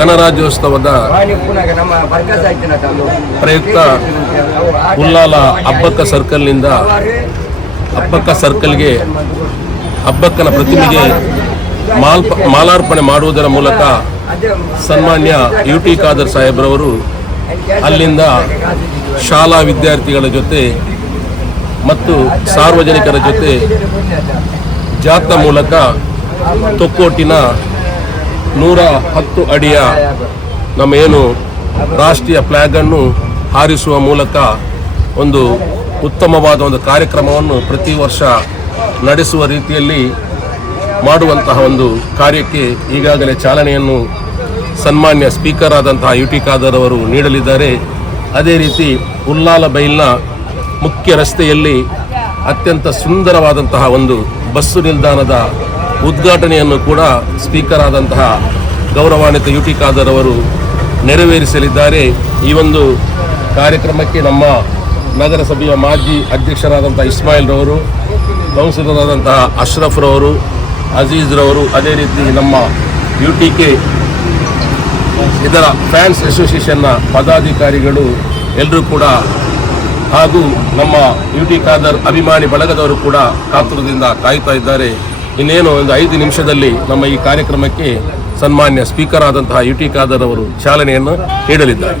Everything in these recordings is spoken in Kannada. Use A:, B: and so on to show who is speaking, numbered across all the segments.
A: ಗಣರಾಜ್ಯೋತ್ಸವದ ಪ್ರಯುಕ್ತ ಉಲ್ಲಾಲ ಅಬ್ಬಕ್ಕ ಸರ್ಕಲ್ನಿಂದ ಅಬ್ಬಕ್ಕ ಸರ್ಕಲ್ಗೆ ಅಬ್ಬಕ್ಕನ ಪ್ರತಿಮೆಗೆ ಮಾಲ್ಪ ಮಾಲಾರ್ಪಣೆ ಮಾಡುವುದರ ಮೂಲಕ ಸನ್ಮಾನ್ಯ ಯು ಟಿ ಖಾದರ್ ಸಾಹೇಬ್ರವರು ಅಲ್ಲಿಂದ ಶಾಲಾ ವಿದ್ಯಾರ್ಥಿಗಳ ಜೊತೆ ಮತ್ತು ಸಾರ್ವಜನಿಕರ ಜೊತೆ ಜಾಥಾ ಮೂಲಕ ತೊಕ್ಕೋಟಿನ ನೂರ ಹತ್ತು ಅಡಿಯ ನಮ್ಮ ಏನು ರಾಷ್ಟ್ರೀಯ ಫ್ಲ್ಯಾಗನ್ನು ಹಾರಿಸುವ ಮೂಲಕ ಒಂದು ಉತ್ತಮವಾದ ಒಂದು ಕಾರ್ಯಕ್ರಮವನ್ನು ಪ್ರತಿ ವರ್ಷ ನಡೆಸುವ ರೀತಿಯಲ್ಲಿ ಮಾಡುವಂತಹ ಒಂದು ಕಾರ್ಯಕ್ಕೆ ಈಗಾಗಲೇ ಚಾಲನೆಯನ್ನು ಸನ್ಮಾನ್ಯ ಸ್ಪೀಕರ್ ಆದಂತಹ ಯು ಟಿ ಖಾದರ್ ಅವರು ನೀಡಲಿದ್ದಾರೆ. ಅದೇ ರೀತಿ ಉಲ್ಲಾಲ ಬೈಲ್ನ ಮುಖ್ಯ ರಸ್ತೆಯಲ್ಲಿ ಅತ್ಯಂತ ಸುಂದರವಾದಂತಹ ಒಂದು ಬಸ್ಸು ನಿಲ್ದಾಣದ ಉದ್ಘಾಟನೆಯನ್ನು ಕೂಡ ಸ್ಪೀಕರ್ ಆದಂತಹ ಗೌರವಾನ್ವಿತ ಯು ಟಿ ಖಾದರ್ ಅವರು ನೆರವೇರಿಸಲಿದ್ದಾರೆ. ಈ ಒಂದು ಕಾರ್ಯಕ್ರಮಕ್ಕೆ ನಮ್ಮ ನಗರಸಭೆಯ ಮಾಜಿ ಅಧ್ಯಕ್ಷರಾದಂಥ ಅಶ್ರಫ್ ರವರು, ಅಜೀಜ್ ರವರು, ಅದೇ ರೀತಿ ನಮ್ಮ ಯು ಟಿ ಕೆ ಇದರ ಫ್ಯಾನ್ಸ್ ಅಸೋಸಿಯೇಷನ್ನ ಪದಾಧಿಕಾರಿಗಳು ಎಲ್ಲರೂ ಕೂಡ ಹಾಗೂ ನಮ್ಮ ಯು ಟಿ ಖಾದರ್ ಅಭಿಮಾನಿ ಬಳಗದವರು ಕೂಡ ಕಾತುರದಿಂದ ಕಾಯ್ತಾ ಇದ್ದಾರೆ. ಇನ್ನೇನು ಒಂದು ಐದು ನಿಮಿಷದಲ್ಲಿ ನಮ್ಮ ಈ ಕಾರ್ಯಕ್ರಮಕ್ಕೆ ಸನ್ಮಾನ್ಯ ಸ್ಪೀಕರ್ ಆದಂತಹ ಯು ಟಿ ಖಾದರ್ ಅವರು ಚಾಲನೆಯನ್ನು ನೀಡಲಿದ್ದಾರೆ.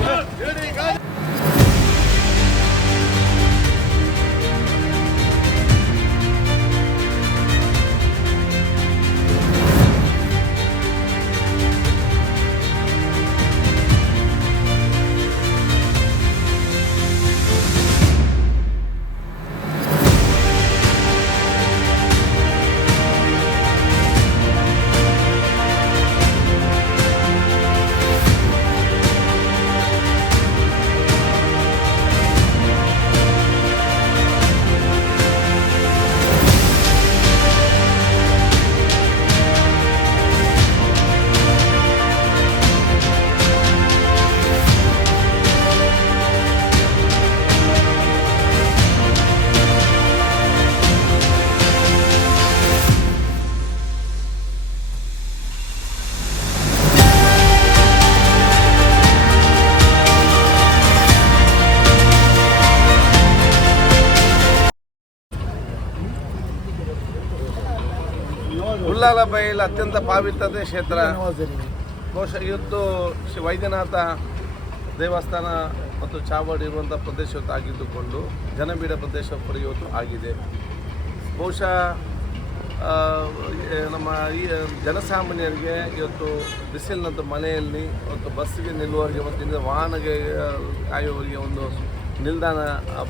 B: ಬೈಲ್ ಅತ್ಯಂತ ಪಾವಿತ್ರದ ಕ್ಷೇತ್ರ. ಬಹುಶಃ ಇವತ್ತು ಶ್ರೀ ವೈದ್ಯನಾಥ ದೇವಸ್ಥಾನ ಮತ್ತು ಚಾವಡಿ ಇರುವಂಥ ಪ್ರದೇಶ ಆಗಿದ್ದುಕೊಂಡು ಜನಬೀಡ ಪ್ರದೇಶ ಕೂಡ ಇವತ್ತು ಆಗಿದೆ. ಬಹುಶಃ ನಮ್ಮ ಈ ಜನಸಾಮಾನ್ಯರಿಗೆ ಇವತ್ತು ಬಿಸಿಲಿನಂತ ಮನೆಯಲ್ಲಿ ಮತ್ತು ಬಸ್ಸಿಗೆ ನಿಲ್ಲುವವರಿಗೆ ಮತ್ತು ವಾಹನಗೆ ಕಾಯುವವರಿಗೆ ಒಂದು ನಿಲ್ದಾಣ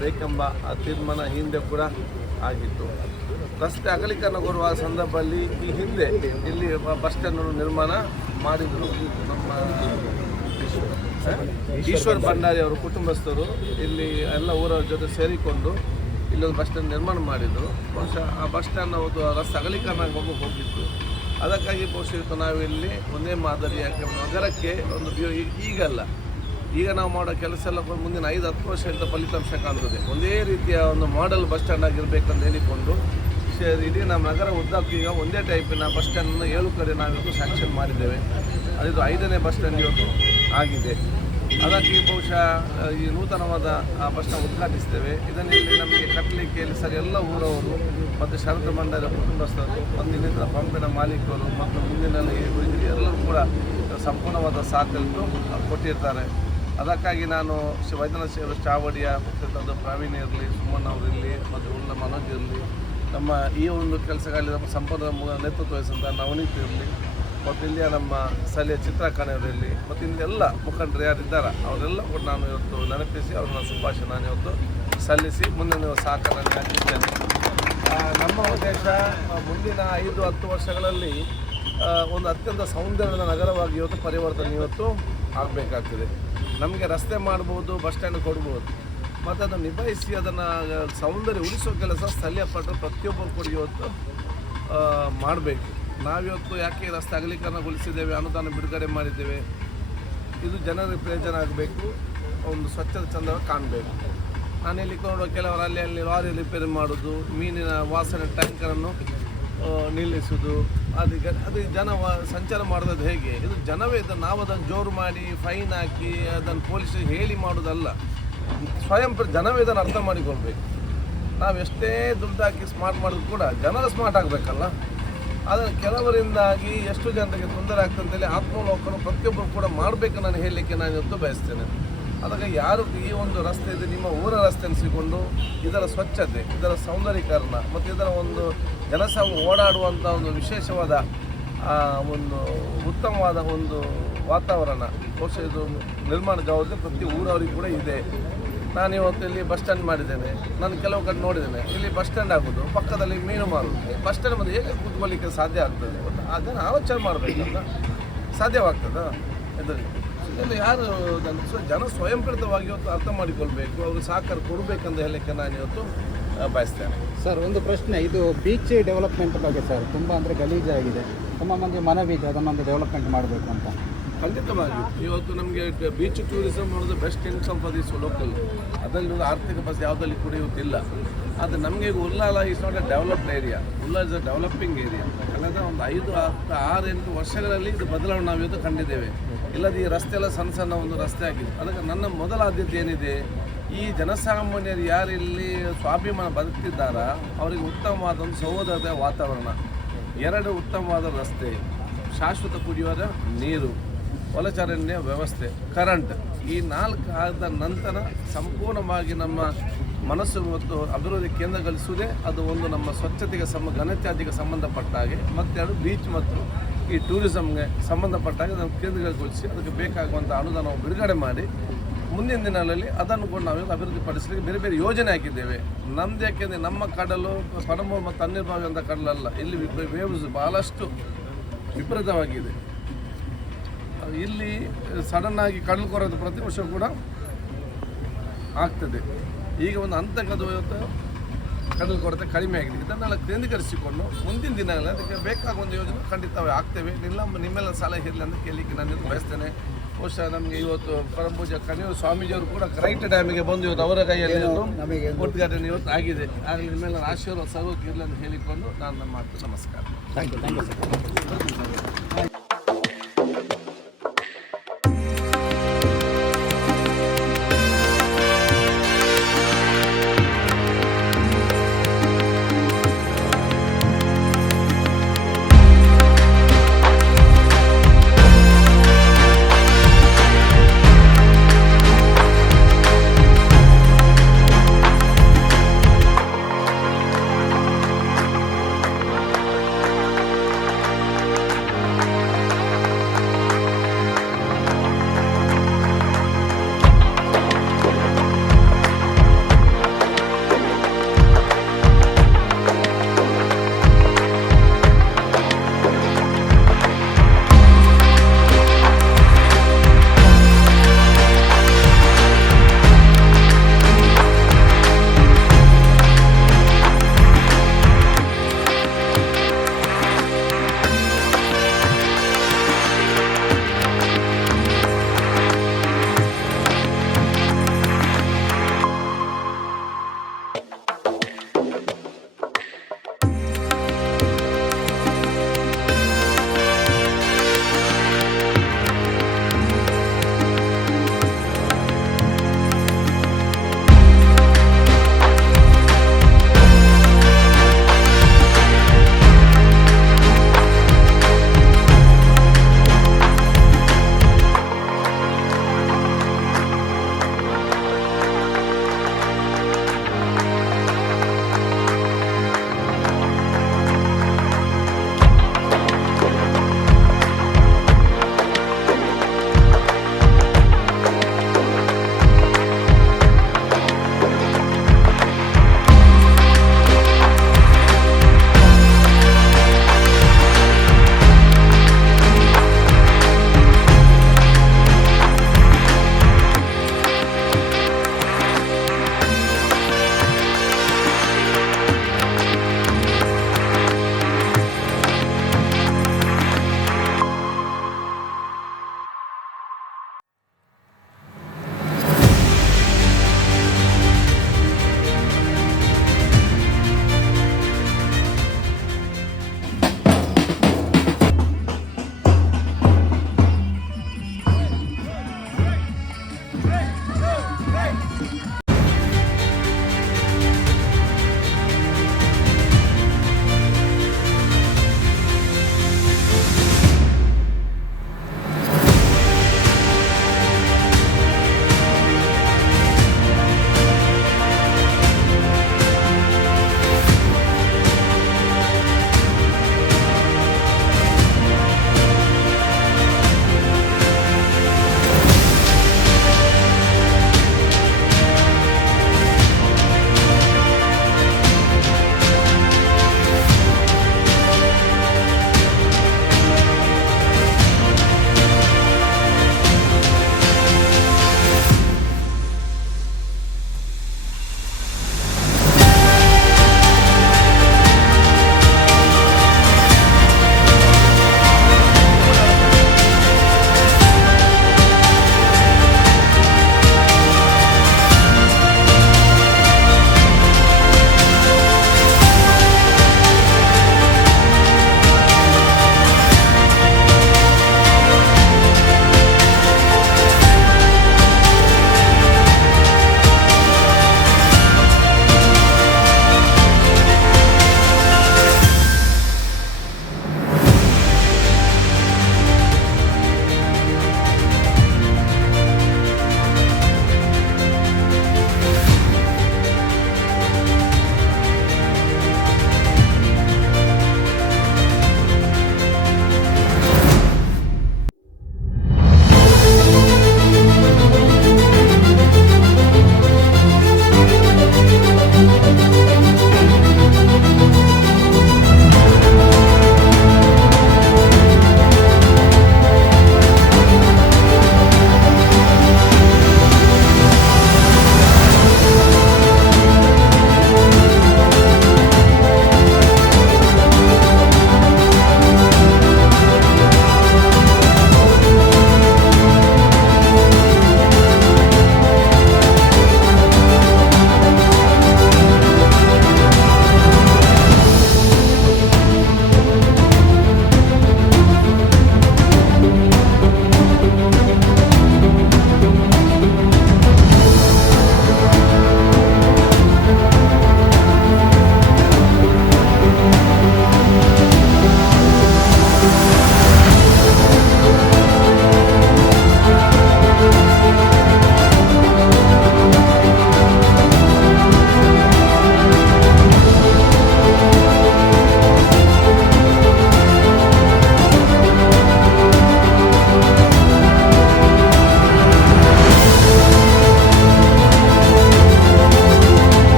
B: ಬೇಕೆಂಬ ತೀರ್ಮಾನ ಹಿಂದೆ ಕೂಡ ಆಗಿತ್ತು. ರಸ್ತೆ ಅಗಲೀಕರಣಗೊಳ್ಳುವ ಸಂದರ್ಭದಲ್ಲಿ ಈ ಹಿಂದೆ ಇಲ್ಲಿ ಬಸ್ ಸ್ಟ್ಯಾಂಡ್ ನಿರ್ಮಾಣ ಮಾಡಿದರು ನಮ್ಮ ಈಶ್ವರ್. ಭಂಡಾರಿ ಅವರ ಕುಟುಂಬಸ್ಥರು. ಇಲ್ಲಿ ಎಲ್ಲ ಊರವ್ರ ಜೊತೆ ಸೇರಿಕೊಂಡು ಇಲ್ಲೊಂದು ಬಸ್ ಸ್ಟ್ಯಾಂಡ್ ನಿರ್ಮಾಣ ಮಾಡಿದರು. ಬಹುಶಃ ಆ ಬಸ್ ಸ್ಟ್ಯಾಂಡ್ ಒಂದು ರಸ್ತೆ ಅಗಲೀಕರಣ ಹೋಗಿ ಹೋಗಿತ್ತು. ಅದಕ್ಕಾಗಿ ಬಹುಶಃ ನಾವಿಲ್ಲಿ ಒಂದೇ ಮಾದರಿ ಯಾಕೆ ನಗರಕ್ಕೆ ಒಂದು ಈಗಲ್ಲ. ಈಗ ನಾವು ಮಾಡೋ ಕೆಲಸ ಎಲ್ಲ ಮುಂದಿನ ಐದು ಹತ್ತು ವರ್ಷದಿಂದ ಫಲಿತಾಂಶ ಕಾಣ್ತದೆ. ಒಂದೇ ರೀತಿಯ ಒಂದು ಮಾಡೆಲ್ ಬಸ್ ಸ್ಟ್ಯಾಂಡ್ ಆಗಿರಬೇಕಂತ ಹೇಳಿಕೊಂಡು ಇಡೀ ನಮ್ಮ ನಗರ ಉದ್ದಕ್ಕೂ ಈಗ ಒಂದೇ ಟೈಪಿನ ಬಸ್ ಸ್ಟ್ಯಾಂಡನ್ನು ಏಳು ಕಡೆ ನಾವಿವತ್ತು ಸ್ಯಾಂಕ್ಷನ್ ಮಾಡಿದ್ದೇವೆ. ಅದು ಐದನೇ ಬಸ್ ಸ್ಟ್ಯಾಂಡ್ ಇವತ್ತು ಆಗಿದೆ. ಅದಕ್ಕೆ ಬಹುಶಃ ಈ ನೂತನವಾದ, ಆ ಬಸ್ ಸ್ಟ್ಯಾಂಡ್ ಉದ್ಘಾಟಿಸ್ತೇವೆ. ಇದನ್ನಲ್ಲಿ ನಮಗೆ ಕಟ್ಟಲಿಕ್ಕೆ ಇಲ್ಲಿ ಸರ್ ಎಲ್ಲ ಊರವರು ಮತ್ತು ಶರತ್ ಮಂಡಲ ಕುಟುಂಬಸ್ಥರು, ಮತ್ತು ಇನ್ನಿತರ ಪಂಪಿನ ಮಾಲೀಕರು, ಮತ್ತು ಮುಂದಿನ ಎಲ್ಲರೂ ಕೂಡ ಸಂಪೂರ್ಣವಾದ ಸಾಥಿಟ್ಟು ಕೊಟ್ಟಿರ್ತಾರೆ. ಅದಕ್ಕಾಗಿ ನಾನು ವೈದ್ಯನಾಥ ಚಾವಡಿಯ ಮುಖ್ಯಸ್ಥರು ಪ್ರವೀಣ್ ಇರಲಿ, ಸುಮನ್ ಇರಲಿ, ಮತ್ತು ಉಳ್ಳ ಮನೋಜ್ ಇರಲಿ ನಮ್ಮ ಈ ಒಂದು ಕೆಲಸಗಳಲ್ಲಿ ನಮ್ಮ ಸಂಪದ ನೇತೃತ್ವ ವಹಿಸಿದಂಥ ನವನೀತ್ ಇರಲಿ, ಮತ್ತು ಇಲ್ಲಿಯ ನಮ್ಮ ಸ್ಥಳೀಯ ಚಿತ್ರಕಣೆಯವರಿರಲಿ ಮತ್ತು ಇನ್ನೆಲ್ಲ ಮುಖಂಡರು ಯಾರಿದ್ದಾರೆ, ಅವರೆಲ್ಲ ಕೂಡ ನಾನು ಇವತ್ತು ನೆನಪಿಸಿ ಅವ್ರನ್ನ ಶುಭಾಶಯ ನಾನು ಇವತ್ತು ಸಲ್ಲಿಸಿ ಮುಂದಿನ ಸಹಕಾರ ಹಾಕಿದ್ದೇನೆ ನಮ್ಮ ಉದ್ದೇಶ ಮುಂದಿನ ಐದು, ಹತ್ತು ವರ್ಷಗಳಲ್ಲಿ ಒಂದು ಅತ್ಯಂತ ಸೌಂದರ್ಯದ ನಗರವಾಗಿ ಇವತ್ತು ಪರಿವರ್ತನೆ ಇವತ್ತು ಆಗಬೇಕಾಗ್ತದೆ. ನಮಗೆ ರಸ್ತೆ ಮಾಡ್ಬೋದು, ಬಸ್ ಸ್ಟ್ಯಾಂಡ್ ಕೊಡ್ಬೋದು. ಮತ್ತು ಅದನ್ನು ನಿಭಾಯಿಸಿ ಅದನ್ನು ಸೌಂದರ್ಯ ಉಳಿಸೋ ಕೆಲಸ ಸ್ಥಳೀಯ ಪಟ್ಟರು ಪ್ರತಿಯೊಬ್ಬರು ಕೂಡ ಇವತ್ತು ಮಾಡಬೇಕು. ನಾವಿವತ್ತು ಯಾಕೆ ರಸ್ತೆ ಅಗಲೀಕರಣಗೊಳಿಸಿದ್ದೇವೆ, ಅನುದಾನ ಬಿಡುಗಡೆ ಮಾಡಿದ್ದೇವೆ, ಇದು ಜನರಿಗೆ ಪ್ರಯೋಜನ ಆಗಬೇಕು, ಒಂದು ಸ್ವಚ್ಛದ ಚಂದ ಕಾಣಬೇಕು. ನಾನು ಇಲ್ಲಿ ನೋಡುವ ಕೆಲವರು ಅಲ್ಲಿ ಅಲ್ಲಿ ಲಾರಿ ರಿಪೇರಿ ಮಾಡೋದು, ಮೀನಿನ ವಾಸನೆ ಟ್ಯಾಂಕರನ್ನು ನಿಲ್ಲಿಸೋದು, ಅದು ಅದೀಗ ಅದು ಜನ ಸಂಚಾರ ಮಾಡೋದು ಹೇಗೆ? ಇದು ಜನವೇ ಇದನ್ನು ನಾವು ಅದನ್ನು ಜೋರು ಮಾಡಿ, ಫೈನ್ ಹಾಕಿ, ಅದನ್ನು ಪೊಲೀಸರಿಗೆ ಹೇಳಿ ಮಾಡೋದಲ್ಲ. ಸ್ವಯಂ ಜನವೇ ಇದನ್ನು ಅರ್ಥ ಮಾಡಿಕೊಳ್ಬೇಕು. ನಾವು ಎಷ್ಟೇ ದುಡ್ಡು ಹಾಕಿ ಸ್ಮಾರ್ಟ್ ಮಾಡಿದ್ರು ಕೂಡ ಜನರು ಸ್ಮಾರ್ಟ್ ಆಗಬೇಕಲ್ಲ? ಆದರೆ ಕೆಲವರಿಂದಾಗಿ ಎಷ್ಟು ಜನರಿಗೆ ತೊಂದರೆ ಆಗ್ತಂತೇಳಿ ಅಂತೇಳಿ ಆತ್ಮಾವಲೋಕನ ಪ್ರತಿಯೊಬ್ಬರು ಕೂಡ ಮಾಡಬೇಕು ನಾನು ಹೇಳಲಿಕ್ಕೆ ನಾನು ಇವತ್ತು ಬಯಸ್ತೇನೆ. ಅದಕ್ಕೆ ಯಾರು ಈ ಒಂದು ರಸ್ತೆ ಇದೆ, ನಿಮ್ಮ ಊರ ರಸ್ತೆ ಅನಿಸಿಕೊಂಡು ಇದರ ಸ್ವಚ್ಛತೆ, ಇದರ ಸೌಂದರೀಕರಣ ಮತ್ತು ಇದರ ಒಂದು ಕೆಲಸ ಓಡಾಡುವಂಥ ಒಂದು ವಿಶೇಷವಾದ ಒಂದು ಉತ್ತಮವಾದ ಒಂದು ವಾತಾವರಣ, ಬಹುಶಃ ಇದು ನಿರ್ಮಾಣ ಜವಾಬ್ದಾರಿ ಪ್ರತಿ ಊರವರಿಗೆ ಕೂಡ ಇದೆ. ನಾನು ಇವತ್ತು ಇಲ್ಲಿ ಬಸ್ ಸ್ಟ್ಯಾಂಡ್ ಮಾಡಿದ್ದೇನೆ. ನಾನು ಕೆಲವು ಕಡೆ ನೋಡಿದ್ದೇನೆ. ಇಲ್ಲಿ ಬಸ್ ಸ್ಟ್ಯಾಂಡ್ ಆಗೋದು, ಪಕ್ಕದಲ್ಲಿ ಮೀನು ಮಾರುವುದು ಬಸ್ ಸ್ಟ್ಯಾಂಡ್ ಬಂದು ಹೇಗೆ ಕೂತ್ಕೊಳ್ಳಿಕ್ಕೆ ಸಾಧ್ಯ ಆಗ್ತದೆ ಅದನ್ನು ಆಲೋಚನೆ ಮಾಡಬೇಕಲ್ಲ. ಸಾಧ್ಯವಾಗ್ತದಾ? ಇದರಲ್ಲಿ ಇದನ್ನು ಯಾರು ಜನ ಸ್ವಯಂಪ್ರೇತವಾಗಿ ಇವತ್ತು ಅರ್ಥ ಮಾಡಿಕೊಳ್ಬೇಕು ಅವರು ಸಹಕಾರ ಕೊಡಬೇಕಂತ ಹೇಳಲಿಕ್ಕೆ ನಾನು ಇವತ್ತು ಬಯಸ್ತೇನೆ.
C: ಸರ್, ಒಂದು ಪ್ರಶ್ನೆ. ಇದು ಬೀಚ್ ಡೆವಲಪ್ಮೆಂಟ್ ಬಗ್ಗೆ ಸರ್. ತುಂಬ ಅಂದರೆ ಗಲೀಜಾಗಿದೆ. ತುಂಬ ಮಂದಿ ಮನವಿ ಇದೆ ಅದನ್ನೊಂದು ಡೆವಲಪ್ಮೆಂಟ್ ಮಾಡಬೇಕು ಅಂತ.
B: ಖಂಡಿತವಾಗಿ ಇವತ್ತು ನಮಗೆ ಬೀಚ್ ಟೂರಿಸಮ್ ಮಾಡೋದು best income for this local ಅದರಲ್ಲಿ ಆರ್ಥಿಕ ಬಸ್ ಯಾವುದಲ್ಲಿ ಕೂಡ ಇವತ್ತಿಲ್ಲ ಆದರೆ ನಮಗೆ Ullala is not a developed area Ulla is a developing area ಕಳೆದ ಒಂದು ಐದು ಆರು, ಎಂಟು ವರ್ಷಗಳಲ್ಲಿ ಇದು ಬದಲಾವಣೆ ನಾವು ಇವತ್ತು ಕಂಡಿದ್ದೇವೆ. ಇಲ್ಲದೆ ಈ ರಸ್ತೆ ಎಲ್ಲ ಸಣ್ಣ ಸಣ್ಣ ಒಂದು ರಸ್ತೆ ಆಗಿದೆ ಅದಕ್ಕೆ ನನ್ನ ಮೊದಲ ಆದ್ಯತೆ ಏನಿದೆ? ಈ ಜನಸಾಮಾನ್ಯರು ಯಾರು ಇಲ್ಲಿ ಸ್ವಾಭಿಮಾನ ಬದುಕ್ತಿದ್ದಾರ? ಅವರಿಗೆ ಉತ್ತಮವಾದ ಒಂದು ಸಹೋದರದ ವಾತಾವರಣ. ಎರಡು ಉತ್ತಮವಾದ ರಸ್ತೆ. ಶಾಶ್ವತ ಕುಡಿಯುವ ನೀರು. ಒಳಚರಂಡಿಯ ವ್ಯವಸ್ಥೆ ಕರೆಂಟ್ ಈ ನಾಲ್ಕು ಆದ ನಂತರ ಸಂಪೂರ್ಣವಾಗಿ ನಮ್ಮ ಮನಸ್ಸು ಮತ್ತು ಅಭಿವೃದ್ಧಿ ಕೇಂದ್ರಗೊಳಿಸುವುದೇ ಅದು ಒಂದು ನಮ್ಮ ಸ್ವಚ್ಛತೆಗೆ ಸಮ, ಘನತ್ಯಾದಿಗೆ ಸಂಬಂಧಪಟ್ಟ ಹಾಗೆ ಮತ್ತೆರಡು ಬೀಚ್ ಮತ್ತು ಈ ಟೂರಿಸಮ್ಗೆ ಸಂಬಂಧಪಟ್ಟ ಹಾಗೆ ನಾವು ಕೇಂದ್ರಗೊಳಿಸಿ ಅದಕ್ಕೆ ಬೇಕಾಗುವಂಥ ಅನುದಾನವನ್ನು ಬಿಡುಗಡೆ ಮಾಡಿ, ಮುಂದಿನ ದಿನಗಳಲ್ಲಿ ಅದನ್ನು ಕೂಡ ನಾವು ಅಭಿವೃದ್ಧಿ ಪಡಿಸಲಿಕ್ಕೆ ಬೇರೆ ಬೇರೆ ಯೋಜನೆ ಹಾಕಿದ್ದೇವೆ. ನಮ್ದು ಯಾಕೆಂದರೆ ನಮ್ಮ ಕಡಲು ಪಡಮೂರು ಮತ್ತು ಅನ್ನಿರ್ಭಾವಿ ಅಂತ ಕಡಲಲ್ಲ, ಇಲ್ಲಿ ವೇವ್ಸ್ ಬಹಳಷ್ಟು ವಿಪರೀತವಾಗಿದೆ. ಇಲ್ಲಿ ಸಡನ್ ಆಗಿ ಕಡಲು ಕೊರೆದು ಪ್ರತಿ ವರ್ಷ ಕೂಡ ಆಗ್ತದೆ. ಈಗ ಒಂದು ಹಂತಕ್ಕದು ಇವತ್ತು ಕಡಲು ಕೊರತೆ ಕಡಿಮೆ ಆಗಿದೆ. ಇದನ್ನೆಲ್ಲ ಕೇಂದ್ರೀಕರಿಸಿಕೊಂಡು ಮುಂದಿನ ದಿನಗಳಲ್ಲಿ ಅದಕ್ಕೆ ಬೇಕಾದ ಒಂದು ಯೋಜನೆ ಖಂಡಿತವಾಗಿ ಆಗ್ತೇವೆ. ಇಲ್ಲ ನಿಮ್ಮೆಲ್ಲ ಸಲಹೆ ಇರಲಿ ಅಂತ ಕೇಳಲಿಕ್ಕೆ ನಾನು ಬಯಸ್ತೇನೆ. ಬಹುಶಃ ನಮಗೆ ಇವತ್ತು ಪರಮಪೂಜ ಸ್ವಾಮೀಜಿ ಸ್ವಾಮೀಜಿಯವರು ಕೂಡ ಕರೆಕ್ಟ್ ಟೈಮಿಗೆ ಬಂದು ಇವತ್ತು ಅವರ ಕೈಯಲ್ಲಿ ಉದ್ಘಾಟನೆ ಇವತ್ತು ಆಗಿದೆ. ಆಗಲಿ ನಿಮ್ಮೆಲ್ಲ ಆಶೀರ್ವಾದ ಇರಲಿ ಅಂತ ಹೇಳಿಕೊಂಡು ನಾನು ನಮ್ಮ ಮಾತು ನಮಸ್ಕಾರ.
C: ಥ್ಯಾಂಕ್ ಯು ಥ್ಯಾಂಕ್ ಯು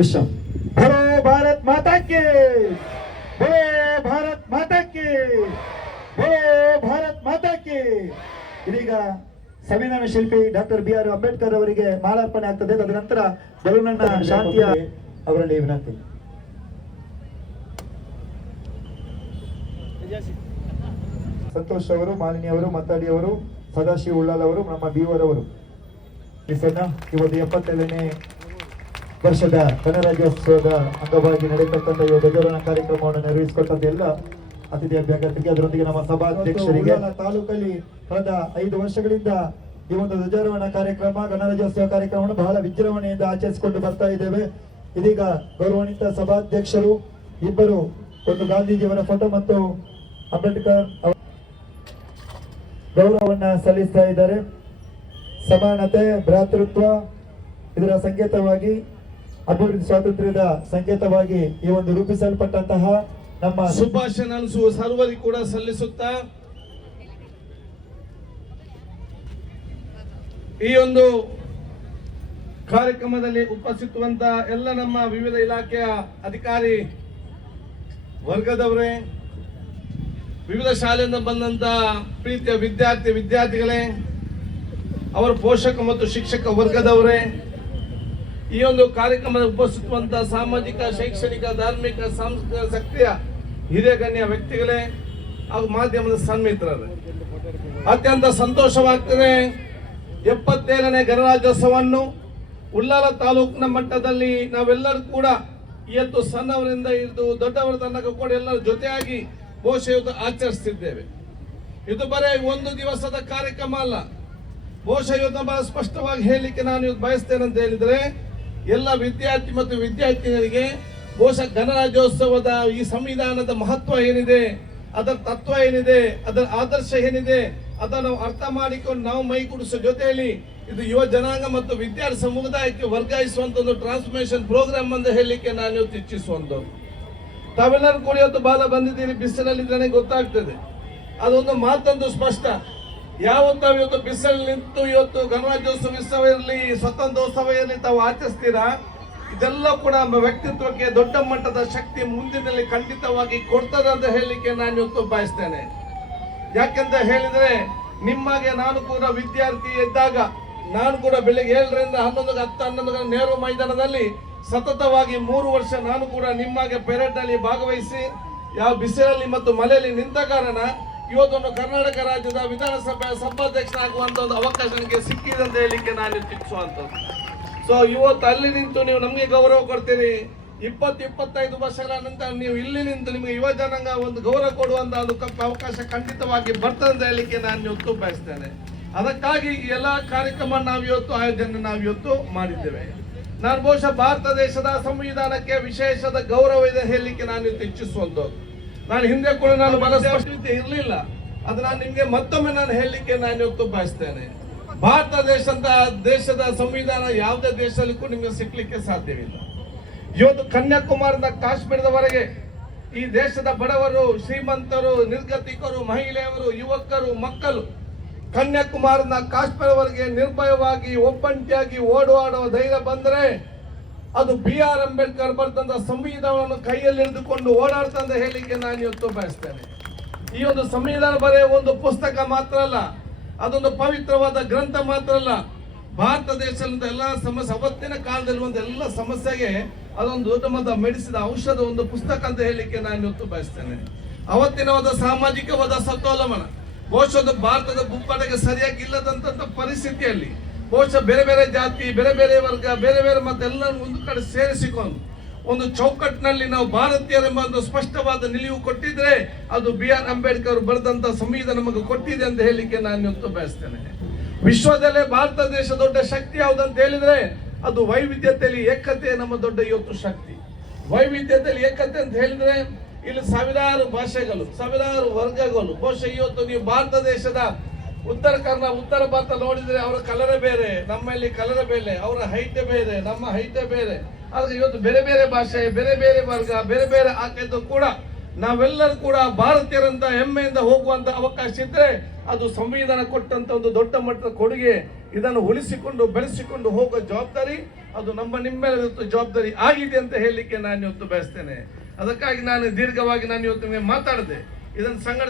D: ವಿಶ್ವ ಬರೋ ಭಾರತ್ ಮಾತಾಕಿ ಬರೋ ಭಾರತ್ ಮಾತಾಕಿ ಬರೋ ಭಾರತ್ ಮಾತಾಕಿ ಇದೀಗ ಸಂವಿಧಾನ ಶಿಲ್ಪಿ ಡಾಕ್ಟರ್ ಬಿ ಆರ್ ಅಂಬೇಡ್ಕರ್ ಅವರಿಗೆ ಮಾಲಾರ್ಪಣೆ ಆಗ್ತದೆ. ಅದರ ನಂತರ ಬಲೂನನ್ನ ಶಾಂತಿಯ ಅವರಲ್ಲಿ ವಿನಂತಿ. ಸಂತೋಷ್ ಅವರು, ಮಾಲಿನಿ ಅವರು, ಮತ್ತಾಡಿ ಅವರು, ಸದಾಶಿವ ಉಳ್ಳಾಲ್ ಅವರು, ನಮ್ಮ ಬಿ ಅವರು. ಇವತ್ತು ಎಪ್ಪತ್ತೈದನೇ ವರ್ಷದ ಗಣರಾಜ್ಯೋತ್ಸವದ ಅಂಗವಾಗಿ ನಡೆಯತಕ್ಕಂಥ ಈ ಧ್ವಜಾರೋಹಣ ಕಾರ್ಯಕ್ರಮವನ್ನು ನೆರವೇರಿಸಿಕೊಟ್ಟಂತ ಎಲ್ಲ ಅತಿಥಿ ಅಭ್ಯರ್ಥಿಗೆ, ಅದರೊಂದಿಗೆ ನಮ್ಮ ಸಭಾಧ್ಯಕ್ಷರಿಗೆ ತಾಲೂಕಲ್ಲಿ ಕಳೆದ ಐದು ವರ್ಷಗಳಿಂದ ಈ ಒಂದು ಧ್ವಜಾರೋಹಣ ಕಾರ್ಯಕ್ರಮ ಗಣರಾಜ್ಯೋತ್ಸವ ಕಾರ್ಯಕ್ರಮವನ್ನು ಬಹಳ ವಿಜೃಂಭಣೆಯಿಂದ ಆಚರಿಸಿಕೊಂಡು ಬರ್ತಾ ಇದ್ದೇವೆ. ಇದೀಗ ಗೌರವಾನ್ವಿತ ಸಭಾಧ್ಯಕ್ಷರು ಇಬ್ಬರು ಒಂದು ಗಾಂಧೀಜಿಯವರ ಫೋಟೋ ಮತ್ತು ಅಂಬೇಡ್ಕರ್ ಗೌರವವನ್ನ ಸಲ್ಲಿಸ್ತಾ ಇದ್ದಾರೆ. ಸಮಾನತೆ, ಭ್ರಾತೃತ್ವ ಇದರ ಸಂಕೇತವಾಗಿ ಅಭಿವೃದ್ಧಿ ಸ್ವಾತಂತ್ರ್ಯದ ಸಂಕೇತವಾಗಿ ಈ ಒಂದು ರೂಪಿಸಲ್ಪಟ್ಟಂತಹ ನಮ್ಮ
E: ಸುಭಾಷಣ ಅನಿಸುವ ಸರ್ವರಿಗೂ ಕೂಡ ಸಲ್ಲಿಸುತ್ತಾ ಈ ಒಂದು ಕಾರ್ಯಕ್ರಮದಲ್ಲಿ ಉಪಸ್ಥಿತವಂತ ಎಲ್ಲ ನಮ್ಮ ವಿವಿಧ ಇಲಾಖೆಯ ಅಧಿಕಾರಿ ವರ್ಗದವರೇ, ವಿವಿಧ ಶಾಲೆಯಿಂದ ಬಂದಂತ ಪ್ರೀತಿಯ ವಿದ್ಯಾರ್ಥಿ, ವಿದ್ಯಾರ್ಥಿಗಳೇ, ಅವರ ಪೋಷಕ ಮತ್ತು ಶಿಕ್ಷಕ ವರ್ಗದವರೇ ಈ ಒಂದು ಕಾರ್ಯಕ್ರಮದ ಉಪಸ್ಥಿತವಂತ ಸಾಮಾಜಿಕ, ಶೈಕ್ಷಣಿಕ, ಧಾರ್ಮಿಕ, ಸಾಂಸ್ಕೃತಿಕ ಸಕ್ರಿಯ ಹಿರಿಯ ಗಣ್ಯ ವ್ಯಕ್ತಿಗಳೇ ಹಾಗೂ ಮಾಧ್ಯಮದ ಸನ್ಮಿತ್ರರೇ, ಅತ್ಯಂತ ಸಂತೋಷವಾಗ್ತದೆ ಎಪ್ಪತ್ತೇಳನೇ ಗಣರಾಜ್ಯೋತ್ಸವವನ್ನು ಉಳ್ಳಾಲ ತಾಲೂಕಿನ ಮಟ್ಟದಲ್ಲಿ ನಾವೆಲ್ಲರೂ ಕೂಡ ಇವತ್ತು ಸಣ್ಣವರಿಂದ ಹಿಡಿದು ದೊಡ್ಡವರ ತನಕ ಕೂಡ ಎಲ್ಲರ ಜೊತೆಯಾಗಿ ಬಹುಶಃ ಆಚರಿಸ್ತಿದ್ದೇವೆ. ಇದು ಬರೀ ಒಂದು ದಿವಸದ ಕಾರ್ಯಕ್ರಮ ಅಲ್ಲ. ಇವತ್ತು ಬಹಳ ಸ್ಪಷ್ಟವಾಗಿ ಹೇಳಲಿಕ್ಕೆ ನಾನು ಇವತ್ತು ಬಯಸ್ತೇನೆ ಅಂತ ಹೇಳಿದ್ರೆ ಎಲ್ಲ ವಿದ್ಯಾರ್ಥಿ ಮತ್ತು ವಿದ್ಯಾರ್ಥಿನಿಯರಿಗೆ ಬಹುಶಃ ಗಣರಾಜ್ಯೋತ್ಸವದ ಈ ಸಂವಿಧಾನದ ಮಹತ್ವ ಏನಿದೆ, ಅದರ ತತ್ವ ಏನಿದೆ, ಅದರ ಆದರ್ಶ ಏನಿದೆ, ಅದನ್ನು ಅರ್ಥ ಮಾಡಿಕೊಂಡು ನಾವು ಮೈಗೂಡಿಸೋ ಜೊತೆಯಲ್ಲಿ ಇದು ಯುವ ಜನಾಂಗ ಮತ್ತು ವಿದ್ಯಾರ್ಥಿ ಸಮುದಾಯಕ್ಕೆ ವರ್ಗಾಯಿಸುವಂತ ಒಂದು ಟ್ರಾನ್ಸ್ಫರ್ಮೇಶನ್ ಪ್ರೋಗ್ರಾಮ್ ಅಂತ ಹೇಳಲಿಕ್ಕೆ ನಾನು ಇಚ್ಛಿಸುವಂಥದ್ದು ತಾವೆಲ್ಲರೂ ಕೂಡ ಇವತ್ತು ಬಾಲ ಬಂದಿದ್ದೀರಿ ಬಿಸಿಲಲ್ಲಿ ನನಗೆ ಗೊತ್ತಾಗ್ತದೆ. ಅದೊಂದು ಮಾತೊಂದು ಸ್ಪಷ್ಟ. ಯಾವತ್ತು ಇವತ್ತು ಬಿಸಿಲು ನಿಂತು ಇವತ್ತು ಗಣರಾಜ್ಯೋತ್ಸವ ಇರಲಿ ಸ್ವತಂತ್ರೋತ್ಸವ ಇರಲಿ ತಾವು ಆಚರಿಸ್ತೀರಾ? ಇದೆಲ್ಲ ಕೂಡ ನಮ್ಮ ವ್ಯಕ್ತಿತ್ವಕ್ಕೆ ದೊಡ್ಡ ಮಟ್ಟದ ಶಕ್ತಿ ಮುಂದಿನಲ್ಲಿ ಖಂಡಿತವಾಗಿ ಕೊಡ್ತದೆ ಅಂತ ಹೇಳಲಿಕ್ಕೆ ನಾನು ಇವತ್ತು ಬಯಸ್ತೇನೆ. ಯಾಕೆಂತ ಹೇಳಿದ್ರೆ, ನಿಮ್ಮಗೆ ನಾನು ಕೂಡ ವಿದ್ಯಾರ್ಥಿ ಇದ್ದಾಗ, ನಾನು ಕೂಡ ಬೆಳಿಗ್ಗೆ ಏಳರಿಂದ ಹನ್ನೊಂದು ಹತ್ತು ಹನ್ನೊಂದು ನೆಹರು ಮೈದಾನದಲ್ಲಿ ಸತತವಾಗಿ ಮೂರು ವರ್ಷ ನಾನು ಕೂಡ ನಿಮ್ಮಾಗೆ ಪೆರೇಡ್ನಲ್ಲಿ ಭಾಗವಹಿಸಿ, ಯಾವ ಬಿಸಿಲಲ್ಲಿ ಮತ್ತು ಮಳೆಯಲ್ಲಿ ನಿಂತ ಕಾರಣ ಇವತ್ತೊಂದು ಕರ್ನಾಟಕ ರಾಜ್ಯದ ವಿಧಾನಸಭೆ ಸಭಾಧ್ಯಕ್ಷ ಆಗುವಂತ ಒಂದು ಅವಕಾಶ ನನಗೆ ಸಿಕ್ಕಿದೆ ಅಂತ ಹೇಳಲಿಕ್ಕೆ ನಾನು ಇಚ್ಛಿಸುವಂತದ್ದು. ಸೊ ಇವತ್ತು ಅಲ್ಲಿ ನಿಂತು ನೀವು ನಮಗೆ ಗೌರವ ಕೊಡ್ತೀರಿ. ಇಪ್ಪತ್ತು ಇಪ್ಪತ್ತೈದು ವರ್ಷಗಳ ನಂತರ ನೀವು ಇಲ್ಲಿ ನಿಂತು ನಿಮಗೆ ಯುವ ಜನಾಂಗ ಒಂದು ಗೌರವ ಕೊಡುವಂತ ಕಪ್ಪ ಅವಕಾಶ ಖಂಡಿತವಾಗಿ ಬರ್ತದೆ ಅಂತ ಹೇಳಲಿಕ್ಕೆ ನಾನು ಇವತ್ತು ಬಯಸ್ತೇನೆ. ಅದಕ್ಕಾಗಿ ಎಲ್ಲ ಕಾರ್ಯಕ್ರಮ ನಾವು ಇವತ್ತು ಆಯೋಜನೆ ನಾವು ಇವತ್ತು ಮಾಡಿದ್ದೇವೆ. ನಾನು ಬಹುಶಃ ಭಾರತ ದೇಶದ ಸಂವಿಧಾನಕ್ಕೆ ವಿಶೇಷದ ಗೌರವ ಇದೆ ಹೇಳಲಿಕ್ಕೆ ನಾನು ಇವತ್ತು ಇಚ್ಛಿಸುವಂತದ್ದು. ನಾನು ಹಿಂದೆ ಕೂಡ ನಾನು ಬಹಳ ಸ್ಪಷ್ಟತೆ ಇರಲಿಲ್ಲ. ಅದು ನಾನು ನಿಮಗೆ ಮತ್ತೊಮ್ಮೆ ನಾನು ಹೇಳಲಿಕ್ಕೆ ನಾನು ಇವತ್ತು ಬಯಸ್ತೇನೆ ಭಾರತ ದೇಶದ ದೇಶದ ಸಂವಿಧಾನ ಯಾವುದೇ ದೇಶದಲ್ಲಿ ನಿಮಗೆ ಸಿಗ್ಲಿಕ್ಕೆ ಸಾಧ್ಯವಿಲ್ಲ. ಇವತ್ತು ಕನ್ಯಾಕುಮಾರಿಯಿಂದ ಕಾಶ್ಮೀರದವರೆಗೆ ಈ ದೇಶದ ಬಡವರು ಶ್ರೀಮಂತರು ನಿರ್ಗತಿಕರು ಮಹಿಳೆಯರು ಯುವಕರು ಮಕ್ಕಳು ಕನ್ಯಾಕುಮಾರಿನ ಕಾಶ್ಮೀರವರೆಗೆ ನಿರ್ಭಯವಾಗಿ ಒಬ್ಬಂಟಿಯಾಗಿ ಓಡಾಡುವ ಧೈರ್ಯ ಬಂದರೆ ಅದು ಬಿ ಆರ್ ಅಂಬೇಡ್ಕರ್ ಬರೆದಂತ ಸಂವಿಧಾನವನ್ನು ಕೈಯಲ್ಲಿ ಹಿಡಿದುಕೊಂಡು ಓಡಾಡ್ತಂತ ಹೇಳಲಿಕ್ಕೆ ನಾನು ಇವತ್ತು ಬಯಸ್ತೇನೆ. ಈ ಒಂದು ಸಂವಿಧಾನ ಬರೆಯ ಒಂದು ಪುಸ್ತಕ ಮಾತ್ರ ಅಲ್ಲ, ಅದೊಂದು ಪವಿತ್ರವಾದ ಗ್ರಂಥ ಮಾತ್ರ ಅಲ್ಲ. ಭಾರತ ದೇಶದ ಎಲ್ಲ ಸಮಸ್ಯೆ, ಅವತ್ತಿನ ಕಾಲದಲ್ಲಿ ಒಂದು ಎಲ್ಲ ಸಮಸ್ಯೆಗೆ ಅದೊಂದು ಉತ್ತಮದ ಮದ ಮೆಡಿಸಿದ ಔಷಧ ಒಂದು ಪುಸ್ತಕ ಅಂತ ಹೇಳಲಿಕ್ಕೆ ನಾನು ಇವತ್ತು ಬಯಸ್ತೇನೆ. ಅವತ್ತಿನವಾದ ಸಾಮಾಜಿಕವಾದ ಸತೋಲಮನ ಬಹುಶಃ ಭಾರತದ ಗುಪ್ಪಡೆಗೆ ಸರಿಯಾಗಿ ಇಲ್ಲದಂತ ಪರಿಸ್ಥಿತಿಯಲ್ಲಿ ಬಹುಶಃ ಬೇರೆ ಬೇರೆ ಜಾತಿ, ಬೇರೆ ಬೇರೆ ವರ್ಗ, ಬೇರೆ ಬೇರೆ ಮತ್ತೆಲ್ಲ ಒಂದು ಕಡೆ ಸೇರಿಸಿಕೊಂಡು ಒಂದು ಚೌಕಟ್ಟಿನಲ್ಲಿ ನಾವು ಭಾರತೀಯರೆಂಬ ಒಂದು ಸ್ಪಷ್ಟವಾದ ನಿಲುವು ಕೊಟ್ಟಿದ್ರೆ ಅದು ಬಿ ಆರ್ ಅಂಬೇಡ್ಕರ್ ಅವರು ಬರೆದಂತ ಸಂವಿಧಾನ ನಮಗೆ ಕೊಟ್ಟಿದೆ ಅಂತ ಹೇಳಲಿಕ್ಕೆ ನಾನು ಬಯಸ್ತೇನೆ. ವಿಶ್ವದಲ್ಲೇ ಭಾರತ ದೇಶ ದೊಡ್ಡ ಶಕ್ತಿ ಯಾವುದಂತ ಹೇಳಿದ್ರೆ ಅದು ವೈವಿಧ್ಯತೆಯಲ್ಲಿ ಏಕತೆ ನಮ್ಮ ದೊಡ್ಡ ಇವತ್ತು ಶಕ್ತಿ. ವೈವಿಧ್ಯತೆಯಲ್ಲಿ ಏಕತೆ ಅಂತ ಹೇಳಿದ್ರೆ ಇಲ್ಲಿ ಸಾವಿರಾರು ಭಾಷೆಗಳು, ಸಾವಿರಾರು ವರ್ಗಗಳು, ಬಹುಶಃ ಇವತ್ತು ನೀವು ಭಾರತ ದೇಶದ ಉತ್ತರ ಕರ್ನ, ಉತ್ತರ ಭಾರತ ನೋಡಿದ್ರೆ ಅವರ ಕಲರ ಬೇರೆ, ನಮ್ಮಲ್ಲಿ ಕಲರ ಬೇರೆ, ಅವರ ಹೈಟೇ ಬೇರೆ, ನಮ್ಮ ಹೈಟೇ ಬೇರೆ. ಆದ್ರೆ ಇವತ್ತು ಬೇರೆ ಬೇರೆ ಭಾಷೆ, ಬೇರೆ ಬೇರೆ ವರ್ಗ, ಬೇರೆ ಬೇರೆ ಆಕೆದ್ದು ಕೂಡ ನಾವೆಲ್ಲರೂ ಕೂಡ ಭಾರತೀಯರಂತ ಹೆಮ್ಮೆಯಿಂದ ಹೋಗುವಂತ ಅವಕಾಶ ಇದ್ರೆ ಅದು ಸಂವಿಧಾನ ಕೊಟ್ಟಂತ ಒಂದು ದೊಡ್ಡ ಮಟ್ಟದ ಕೊಡುಗೆ ಇದನ್ನು ಉಳಿಸಿಕೊಂಡು, ಬೆಳೆಸಿಕೊಂಡು ಹೋಗುವ ಜವಾಬ್ದಾರಿ ಅದು ನಮ್ಮ ನಿಮ್ಮೆಲ್ಲ ಇವತ್ತು ಜವಾಬ್ದಾರಿ ಆಗಿದೆ ಅಂತ ಹೇಳಲಿಕ್ಕೆ ನಾನು ಇವತ್ತು ಬಯಸ್ತೇನೆ. ಅದಕ್ಕಾಗಿ ನಾನು ದೀರ್ಘವಾಗಿ ನಾನು ಇವತ್ತು ಮಾತಾಡಿದೆ. ಇದನ್ನು ಸಂಘಟ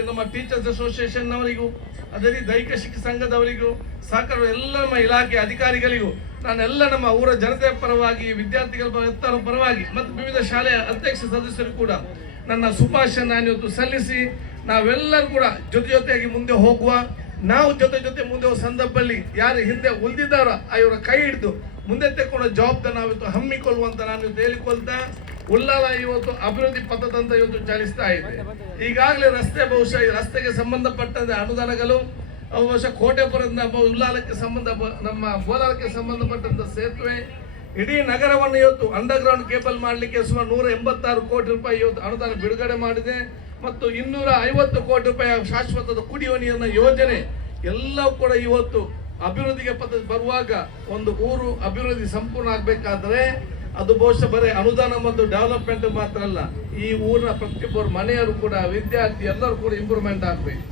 E: ನಮ್ಮ- ಟೀಚರ್ಸ್ ಅಸೋಸಿಯೇಷನ್ ಅವರಿಗೂ ಅದೇ ರೀತಿ ದೈಹಿಕ ಶಿಕ್ಷಣ ಸಂಘದವರಿಗೂ, ಸಹಕಾರ ಎಲ್ಲ ನಮ್ಮ ಇಲಾಖೆ ಅಧಿಕಾರಿಗಳಿಗೂ, ನಾನೆಲ್ಲ ನಮ್ಮ ಊರ ಜನತೆ ಪರವಾಗಿ, ವಿದ್ಯಾರ್ಥಿಗಳ ಎತ್ತರ ಪರವಾಗಿ, ಮತ್ತು ವಿವಿಧ ಶಾಲೆಯ ಅಧ್ಯಕ್ಷ ಸದಸ್ಯರು ಕೂಡ ನನ್ನ ಶುಭಾಶಯ ನಾನು ಇವತ್ತು ಸಲ್ಲಿಸಿ, ನಾವೆಲ್ಲರೂ ಕೂಡ ಜೊತೆ ಜೊತೆಯಾಗಿ ಮುಂದೆ ಹೋಗುವ, ನಾವು ಜೊತೆ ಜೊತೆ ಮುಂದೆ ಹೋಗುವ ಸಂದರ್ಭದಲ್ಲಿ ಯಾರು ಹಿಂದೆ ಉಳಿದಿದ್ದಾರೋ ಇವರ ಕೈ ಹಿಡಿದು ಮುಂದೆ ತೆಕ್ಕೊಳ್ಳೋ ಜವಾಬ್ದಾರಿ ನಾವು ಇವತ್ತು ಹಮ್ಮಿಕೊಳ್ಳುವಂತ ನಾನು ಹೇಳಿಕೊಳ್ತಾ ಉಲ್ಲಾಲ ಇವತ್ತು ಅಭಿವೃದ್ಧಿ ಪಥದಂತ ಇವತ್ತು ಚಾಲಿಸ್ತಾ ಇದೆ ಈಗಾಗಲೇ ರಸ್ತೆ ಬಹುಶಃ ರಸ್ತೆಗೆ ಸಂಬಂಧಪಟ್ಟಂತೆ ಅನುದಾನಗಳು ಬಹುಶಃ ಕೋಟೆಪುರದ ಉಲ್ಲಾಲಕ್ಕೆ ಸಂಬಂಧ ನಮ್ಮ ಬೋಲಾರಕ್ಕೆ ಸಂಬಂಧಪಟ್ಟಂತ ಸೇತುವೆ. ಇಡೀ ನಗರವನ್ನು ಇವತ್ತು ಅಂಡರ್ ಗ್ರೌಂಡ್ ಕೇಬಲ್ ಮಾಡಲಿಕ್ಕೆ ಸುಮಾರು ನೂರ ಎಂಬತ್ತಾರು ಕೋಟಿ ರೂಪಾಯಿ ಇವತ್ತು ಅನುದಾನ ಬಿಡುಗಡೆ ಮಾಡಿದೆ. ಮತ್ತು ಇನ್ನೂರ ಐವತ್ತು ಕೋಟಿ ರೂಪಾಯಿ ಶಾಶ್ವತದ ಕುಡಿಯುವ ನೀರಿನ ಯೋಜನೆ ಎಲ್ಲವೂ ಕೂಡ ಇವತ್ತು ಅಭಿವೃದ್ಧಿಗೆ ಪದ್ಧತಿ ಬರುವಾಗ ಒಂದು ಊರು ಅಭಿವೃದ್ಧಿ ಸಂಪೂರ್ಣ ಆಗಬೇಕಾದ್ರೆ ಅದು ಬಹುಶಃ ಬರೀ ಅನುದಾನ ಮತ್ತು ಡೆವಲಪ್ಮೆಂಟ್ ಮಾತ್ರ ಅಲ್ಲ, ಈ ಊರಿನ ಪ್ರತಿಯೊಬ್ಬರು ಮನೆಯವರು ಕೂಡ, ವಿದ್ಯಾರ್ಥಿ ಎಲ್ಲರೂ ಕೂಡ ಇಂಪ್ರೂವ್ಮೆಂಟ್ ಆಗಬೇಕು.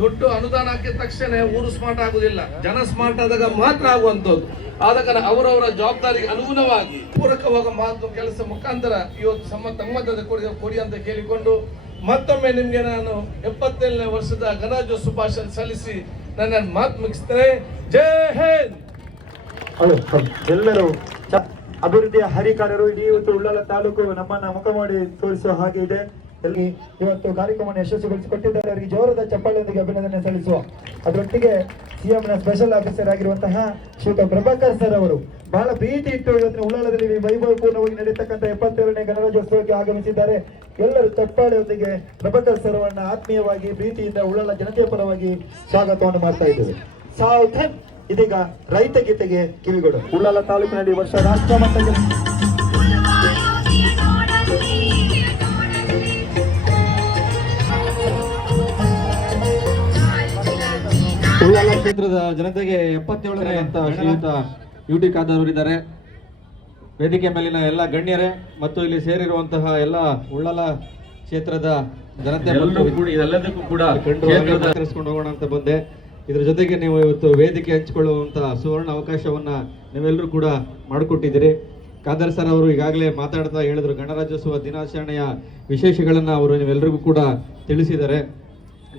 E: ದೊಡ್ಡ ಅನುದಾನ ಹಾಕಿದ ತಕ್ಷಣ ಊರು ಸ್ಮಾರ್ಟ್ ಆಗುದಿಲ್ಲ, ಜನ ಸ್ಮಾರ್ಟ್ ಆದಾಗ ಮಾತ್ರ ಆಗುವಂಥದ್ದು. ಆದ ಕಾರಣ ಅವರವರ ಜವಾಬ್ದಾರಿಗೆ ಅನುಗುಣವಾಗಿ ಪೂರಕವಾಗ ಮಾತು ಕೆಲಸ ಮುಖಾಂತರ ಇವತ್ತು ಸಮ ತಮ್ಮದ ಕೊಡಿ ಕೊಡಿ ಅಂತ ಕೇಳಿಕೊಂಡು ಮತ್ತೊಮ್ಮೆ ನಿಮ್ಗೆ ನಾನು ಎಪ್ಪತ್ತೇಳನೇ ವರ್ಷದ ಗಣರಾಜ್ಯೋತ್ಸವ ಭಾಷಣ ಸಲ್ಲಿಸಿ ನನ್ನ ಮಾತು ಮುಗಿಸ್ತೇನೆ. ಜೈ ಹಿಂದ್.
D: ಎಲ್ಲರೂ ಅಭಿವೃದ್ಧಿಯ ಹರಿಕಾರರು ಇಡೀ ಇವತ್ತು ಉಳ್ಳಾಲ ತಾಲೂಕು ನಮ್ಮನ್ನ ಮುಖ ಮಾಡಿ ತೋರಿಸುವ ಹಾಗೆ ಇದೆ. ಇವತ್ತು ಕಾರ್ಯಕ್ರಮವನ್ನು ಯಶಸ್ವಿಗೊಳಿಸಿಕೊಟ್ಟಿದ್ದಾರೆ. ಅವರಿಗೆ ಜೋರದ ಚಪ್ಪಾಳೆಯೊಂದಿಗೆ ಅಭಿನಂದನೆ ಸಲ್ಲಿಸುವ ಅದರೊಟ್ಟಿಗೆ ಸಿಎಂನ ಸ್ಪೆಷಲ್ ಆಫೀಸರ್ ಆಗಿರುವಂತಹ ಶ್ರೀಯುತ ಪ್ರಭಾಕರ್ ಸರ್ ಅವರು. ಬಹಳ ಪ್ರೀತಿ ಇಟ್ಟು ಇವತ್ತಿನ ಉಳ್ಳಾಲದಲ್ಲಿ ವೈಭವಪೂರ್ಣವಾಗಿ ನಡೀತಕ್ಕಂಥ ಎಪ್ಪತ್ತೆರಡನೇ ಗಣರಾಜ್ಯೋತ್ಸವಕ್ಕೆ ಆಗಮಿಸಿದ್ದಾರೆ. ಎಲ್ಲರೂ ಚಪ್ಪಾಳೆಯೊಂದಿಗೆ ಪ್ರಭಾಕರ್ ಸರ್ ಆತ್ಮೀಯವಾಗಿ ಪ್ರೀತಿಯಿಂದ ಉಳ್ಳಾಲ ಜನತೆಯ ಪರವಾಗಿ ಸ್ವಾಗತವನ್ನು ಮಾಡ್ತಾ ಇದ್ದೇವೆ. ಇದೀಗ ರೈತ ಗೀತೆಗೆ ಕಿವಿಗೊಡು. ಉಳ್ಳಾಲ ತಾಲೂಕಿನಲ್ಲಿ ಈ ವರ್ಷ ರಾಷ್ಟ್ರ ಮಟ್ಟಕ್ಕೆ
F: ಉಳ್ಳಾಲ ಕ್ಷೇತ್ರದ ಜನತೆಗೆ ಎಪ್ಪತ್ತೇಳನೇ ಅಂತ ಶ್ರೀಯುತ ಯುಟಿ ಖಾದರ್ ಅವರಿದ್ದಾರೆ. ವೇದಿಕೆ ಮೇಲಿನ ಎಲ್ಲ ಗಣ್ಯರೇ ಮತ್ತು ಇಲ್ಲಿ ಸೇರಿರುವಂತಹ ಎಲ್ಲ ಉಳ್ಳಾಲ ಕ್ಷೇತ್ರದ ಜನತೆ ಎಲ್ಲದಕ್ಕೂ
G: ಕೂಡ
F: ಹೋಗೋಣ ಅಂತ ಬಂದೆ. ಇದ್ರ ಜೊತೆಗೆ ನೀವು ಇವತ್ತು ವೇದಿಕೆ ಹಂಚಿಕೊಳ್ಳುವಂಥ ಸುವರ್ಣ ಅವಕಾಶವನ್ನ ನೀವೆಲ್ಲರೂ ಕೂಡ ಮಾಡಿಕೊಟ್ಟಿದ್ದೀರಿ. ಖಾದರ್ ಸರ್ ಅವರು ಈಗಾಗಲೇ ಮಾತಾಡ್ತಾ ಹೇಳಿದ್ರು, ಗಣರಾಜ್ಯೋತ್ಸವ ದಿನಾಚರಣೆಯ ವಿಶೇಷಗಳನ್ನು ಅವರು ನೀವೆಲ್ಲರಿಗೂ ಕೂಡ ತಿಳಿಸಿದ್ದಾರೆ.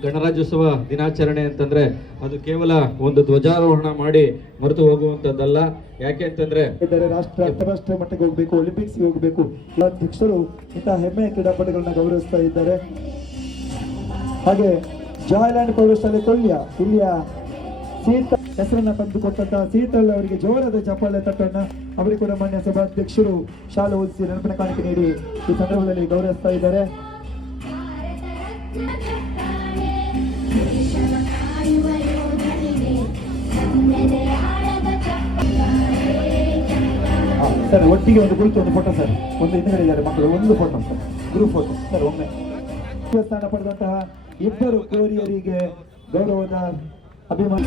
F: ಗಣರಾಜ್ಯೋತ್ಸವ ದಿನಾಚರಣೆ ಅಂತಂದ್ರೆ ಅದು ಕೇವಲ ಒಂದು ಧ್ವಜಾರೋಹಣ ಮಾಡಿ ಮರೆತು ಹೋಗುವಂತದ್ದಲ್ಲ ಯಾಕೆ ಅಂತಂದ್ರೆ
D: ರಾಷ್ಟ್ರ ಅಂತಾರಾಷ್ಟ್ರೀಯ ಮಟ್ಟಕ್ಕೆ ಹೋಗಬೇಕು ಒಲಿಂಪಿಕ್ಸ್ಗೆ ಹೋಗಬೇಕು. ಅಧ್ಯಕ್ಷರು ಇಂತಹ ಹೆಮ್ಮೆಯ ಕ್ರೀಡಾಪಟುಗಳನ್ನ ಗೌರವಿಸ್ತಾ ಇದ್ದಾರೆ. ಹಾಗೆ ಜವಾಹರ್ಲಾಲ್ ಪ್ರೌಢಶಾಲೆ ತುಳ್ಯ ಇಲ್ಲಿಯ ಸೀತ ಹೆಸರನ್ನ ತಂದುಕೊಟ್ಟಂತಹ ಸೀತಲ್ ಅವರಿಗೆ ಜೋರದ ಚಪ್ಪಾಳೆ ತಟ್ಟನ್ನ ಅವರಿಗೆ ಕೂಡ ಮಾನ್ಯ ಸಭಾಧ್ಯಕ್ಷರು ಶಾಲೆ ಓದಿಸಿ ನೆನಪಿನ ಕಾಣಿಕೆ ನೀಡಿ ಈ ಸಂದರ್ಭದಲ್ಲಿ ಗೌರವಿಸ್ತಾ ಇದ್ದಾರೆ. ಸರ್ ಒಟ್ಟಿಗೆ ಒಂದು ಗುರುತು ಒಂದು ಫೋಟೋ ಸರ್. ಒಂದು ಹಿಂದಿನ ಇದ್ದಾರೆ ಮಕ್ಕಳು ಒಂದು photo sir. Group photo. Sir ಒಮ್ಮೆ. ಸ್ಥಾನ ಪಡೆದಂತಹ ಇಬ್ಬರು ಕೋರಿಯರಿಗೆ ಗೌರವದ ಅಭಿಮಾನ.